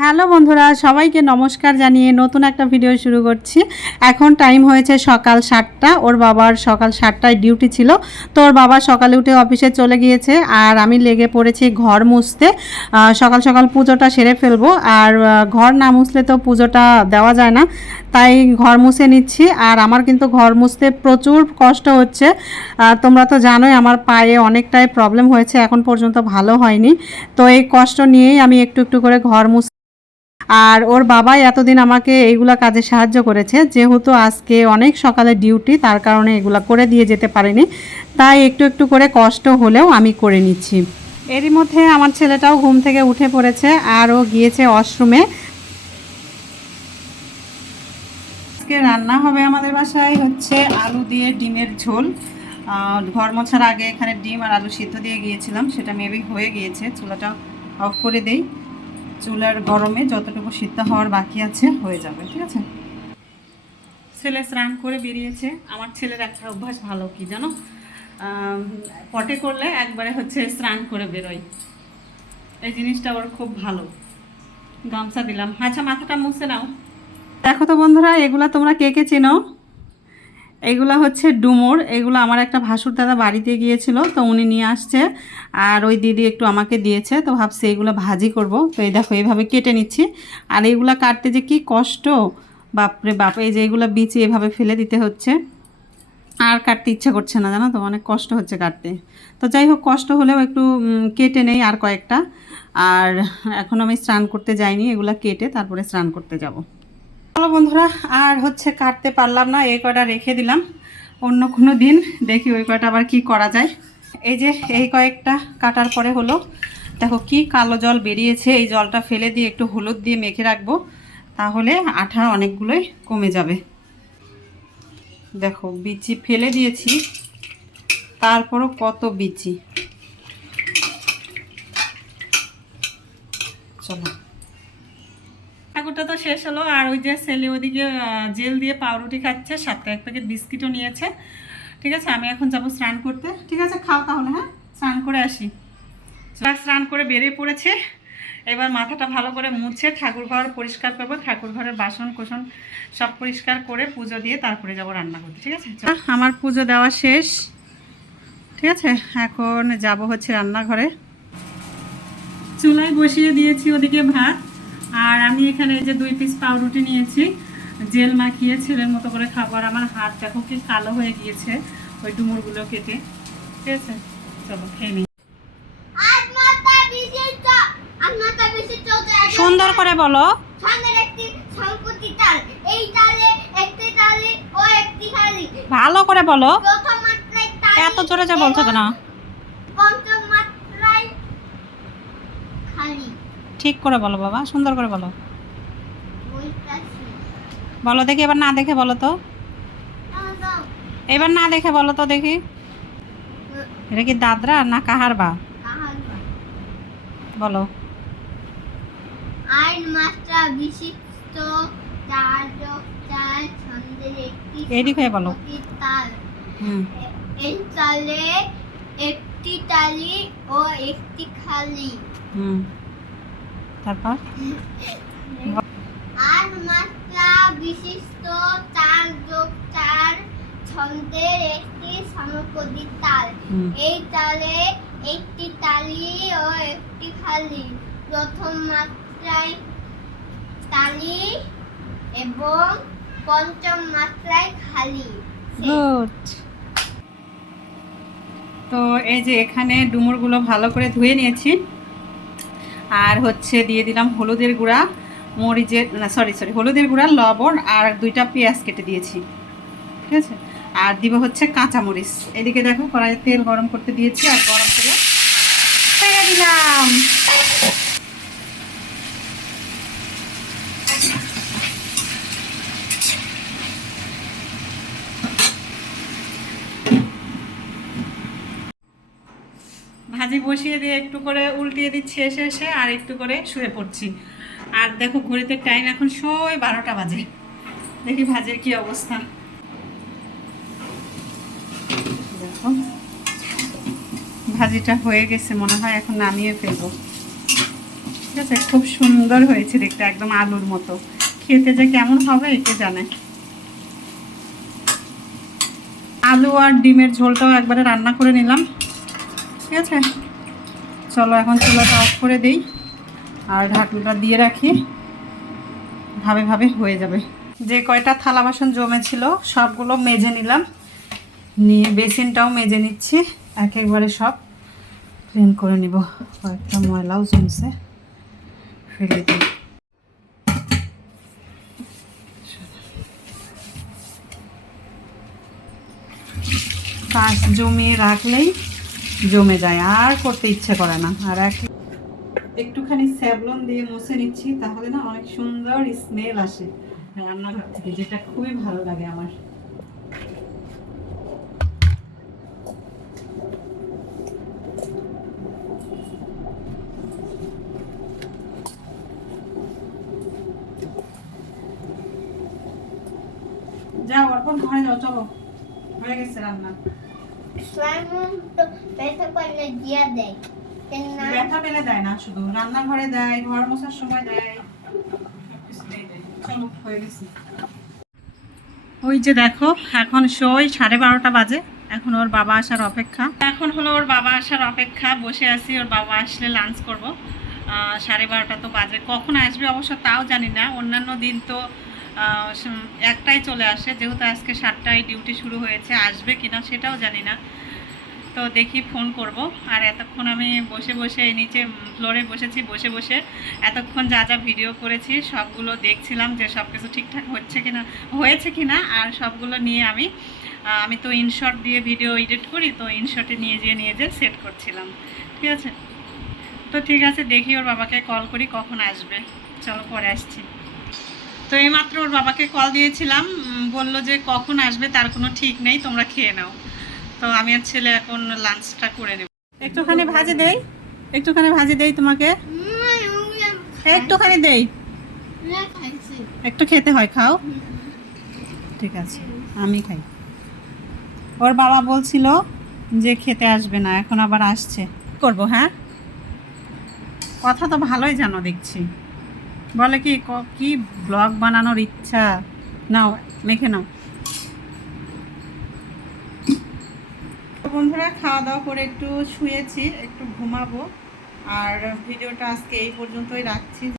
Hello বন্ধুরা, সবাইকে নমস্কার জানিয়ে নতুন একটা ভিডিও শুরু করছি। এখন টাইম হয়েছে সকাল 7টা। ওর বাবার সকাল 7টায় ডিউটি ছিল, তো ওর বাবা সকালে উঠে অফিসে চলে গিয়েছে আর আমি লেগে পড়েছি ঘর মুছতে। সকাল সকাল পুজোটা সেরে ফেলবো, আর ঘর না মুছলে তো পুজোটা দেওয়া যায় না, তাই ঘর মুছে নিচ্ছি। আর আমার কিন্তু ঘর মুছতে প্রচুর কষ্ট হচ্ছে। তোমরা তো জানোই আমার পায়ে অনেকটাই প্রবলেম হয়েছে, এখন পর্যন্ত ভালো হয়নি। তো এই কষ্ট নিয়েই আমি একটু একটু করে ঘর মুছ। আর ওর বাবাই এতদিন আমাকে এইগুলা কাজে সাহায্য করেছে, যেহেতু আজকে অনেক সকালে ডিউটি, তার কারণে এগুলা করে দিয়ে যেতে পারিনি, তাই একটু একটু করে কষ্ট হলেও আমি করে নিচ্ছি। এরই মধ্যে আমার ছেলেটাও ঘুম থেকে উঠে পড়েছে আর ও গিয়েছে ওয়াশরুমে। আজকে রান্না হবে আমাদের বাসায় হচ্ছে আলু দিয়ে ডিমের ঝোল। ঘর মোছার আগে এখানে ডিম আর আলু সিদ্ধ দিয়ে গিয়েছিলাম, সেটা মেবি হয়ে গিয়েছে। চুলাটা অফ করে দেই, চুলার গরমে যতটুকু সিদ্ধ হওয়ার বাকি আছে হয়ে যাবে, ঠিক আছে। ছেলে স্নান করে বেরিয়েছে। আমার ছেলের একটা অভ্যাস ভালো, কি জানো, পটে করলে একবারে হচ্ছে স্নান করে বেরোয়, এই জিনিসটা ওর খুব ভালো। গামছা দিলাম, আচ্ছা মাথাটা মুছে নাও। দেখো তো বন্ধুরা, এগুলা তোমরা কে কে চেনো? এগুলা হচ্ছে ডুমুর। এগুলো আমার একটা ভাসুর দাদা বাড়িতে গিয়েছিল, তো উনি নিয়ে আসছে, আর ওই দিদি একটু আমাকে দিয়েছে, তো ভাবছি এগুলো ভাজি করব। তো এই দেখো এইভাবে কেটে নিচ্ছি। আর এইগুলা কাটতে যে কি কষ্ট, বাপরে বাপ। এই যে এগুলো বিচি এভাবে ফেলে দিতে হচ্ছে, আর কাটতে ইচ্ছে করছে না, জানো তো, অনেক কষ্ট হচ্ছে কাটতে। তো যাই হোক, কষ্ট হলেও একটু কেটে নেই আর কয়েকটা। আর এখন আমি স্নান করতে যাইনি, এগুলা কেটে তারপরে স্নান করতে যাব। চলো বন্ধুরা, আর হচ্ছে কাটতে পারলাম না, এই কয়টা রেখে দিলাম, অন্য কোনো দিন দেখি ওই কয়টা আবার কি করা যায়। এই যে এই কয়েকটা কাটার পরে হলো, দেখো কি কালো জল বেরিয়েছে। এই জলটা ফেলে দিয়ে একটু হলুদ দিয়ে মেখে রাখবো, তাহলে আঠা অনেকগুলোই কমে যাবে। দেখো বিচি ফেলে দিয়েছি, তারপরও কত বিচি। চলো, ঠাকুরটা তো শেষ হলো। আর ওই যে ছেলে ওদিকে জেল দিয়ে পাউরুটি খাচ্ছে, সাথে এক প্যাকেট বিস্কিটও নিয়েছে। ঠিক আছে, আমি এখন যাব স্নান করতে। ঠিক আছে, খাও তাহলে। হ্যাঁ, স্নান করে আসি। স্নান করে বেরিয়ে পড়েছে। এবার মাথাটা ভালো করে মুছে ঠাকুর ঘর পরিষ্কার করবো, ঠাকুর ঘরের বাসন কোসন সব পরিষ্কার করে পুজো দিয়ে তারপরে যাব রান্না করতে। ঠিক আছে, আমার পুজো দেওয়া শেষ। ঠিক আছে, এখন যাব হচ্ছে রান্নাঘরে। চুলায় বসিয়ে দিয়েছি ওদিকে ভাত, আর আমি এখানে এই যে 2 পিস পাউরুটি নিয়েছি, জেল মাখিয়ে ছেলের মতো করে খাবার। আমার হাত দেখো কি কালো হয়ে গিয়েছে ওই ডুমুরগুলো কেটে। ঠিক আছে, চলো খেয়ে নিই। সুন্দর করে বলো। ভালো করে বলো, এত জোরে যা বলছো কেন? ঠিক করে বলো বাবা, সুন্দর করে বলো। বলো দেখি, এবার না দেখে বলো তো, এবার না দেখে বলো তো দেখি। এটা কি দাদরা না কাহার বা? বলো। আইন মাত্রা বিশিষ্ট চার ছন্দের একটি এদিক হয়ে বলো। তাল। এই তালে একটি তালি ও একটি খালি। তারপর আইন মাত্রা বিশিষ্ট 4+4 ছন্দের একটি সমপদী তাল। এই তালে একটি তালি ও একটি খালি। প্রথম মাত্রায় তালি এবং পঞ্চম মাত্রায় খালি। গুড। তো এই যে এখানে ডুমুরগুলো ভালো করে ধুয়ে নিয়েছি, আর হচ্ছে দিয়ে দিলাম হলুদের গুঁড়া, মরিচের না সরি হলুদের গুঁড়া, লবণ, আর 2টা পেঁয়াজ কেটে দিয়েছি। ঠিক আছে, আর দিব হচ্ছে কাঁচামরিচ। এদিকে দেখো কড়াইয়ে তেল গরম করতে দিয়েছি, আর গরম তেলে ছেড়ে দিলাম। ভাজি বসিয়ে দিয়ে একটু করে উল্টিয়ে দিচ্ছি এসে এসে, আর একটু করে শুয়ে পড়ছি। আর দেখো ঘড়িতে টাইম এখন 12টা বাজে। দেখি ভাজির কি অবস্থা। দেখো ভাজিটা হয়ে গেছে মনে হয়, এখন নামিয়ে ফেলবো। ঠিক আছে, খুব সুন্দর হয়েছে দেখতে, একদম আলুর মতো। খেতে যে কেমন হবে কে জানে। আলু আর ডিমের ঝোলটাও একবারে রান্না করে নিলাম, ঠিক আছে। চলো এখন চুলাটা অফ করে দিই আর ঢাকনাটা দিয়ে রাখি, ভাবে ভাবে হয়ে যাবে। যে কয়টা থালা বাসন জমেছিল সবগুলো মেজে নিলাম, নিয়ে বেসিনটাও মেজে নিচ্ছি, একেবারে সব ক্লিন করে নিব। কয়েকটা ময়লাও জমছে, ফেলে দিই। কাজ জমিয়ে রাখলেই জমে যায়, আর করতে ইচ্ছে করে না। আর একটুখানি স্যাভলন দিয়ে মুছে নিচ্ছি, তাহলে না অনেক সুন্দর স্মেল আসে রান্নাঘর থেকে, যেটা খুবই ভালো লাগে আমার। যাও অর্পণ, ঘরে যাও, চলো, হয়ে গেছে রান্না। সাইমন তো ব্যথা করলে দিয়া দেয়, না ব্যথা পেলে দেয় না, শুধু রান্নাঘরে দেয়, ঘর মোছার সময় দেয়, সবকিছুতেই দেয়। চলো, হয়ে গেছে। ওই যে দেখো, এখন সই 12:30 বাজে, এখন ওর বাবা আসার অপেক্ষা। এখন হলো ওর বাবা আসার অপেক্ষা, বসে আছি, ওর বাবা আসলে লাঞ্চ করব। 12:30 তো বাজে, কখন আসবে অবশ্য তাও জানি না। অন্যান্য দিন তো 1টায় চলে আসে, যেহেতু আজকে 7টায় ডিউটি শুরু হয়েছে, আসবে কিনা সেটাও জানি না। তো দেখি, ফোন করব। আর এতক্ষণ আমি বসে বসে নিচে ফ্লোরে বসেছি, বসে বসে এতক্ষণ যা যা ভিডিও করেছি সবগুলো দেখছিলাম যে সব কিছু ঠিকঠাক হয়েছে কিনা। আর সবগুলো নিয়ে আমি তো ইনশট দিয়ে ভিডিও এডিট করি, তো ইনশটে নিয়ে যেয়ে সেট করছিলাম, ঠিক আছে। তো ঠিক আছে, দেখি ওর বাবাকে কল করি কখন আসবে। চলো, পরে আসছি। তো এইমাত্র ওর বাবাকে কল দিয়েছিলাম, বললো যে কখন আসবে তার কোনো ঠিক নেই, তোমরা খেয়ে নাও। তো আমি আর ছেলে এখন লাঞ্চটা করে নেব। একটুখানি ভাজি দেই তোমাকে, একটুখানি দেই, একটু খেতে হয়, খাও, ঠিক আছে, আমি খাই। ওর বাবা বলছিল যে খেতে আসবে না, এখন আবার আসছে। করব, হ্যাঁ, কথা তো ভালোই জানো দেখছি। বলে কি ব্লগ বানানোর ইচ্ছা। নাও, মেখে নাও। বন্ধুরা, খাওয়া দাওয়া করে একটু শুয়েছি, একটু ঘুমাবো। আর ভিডিওটা আজকে এই পর্যন্তই রাখছি।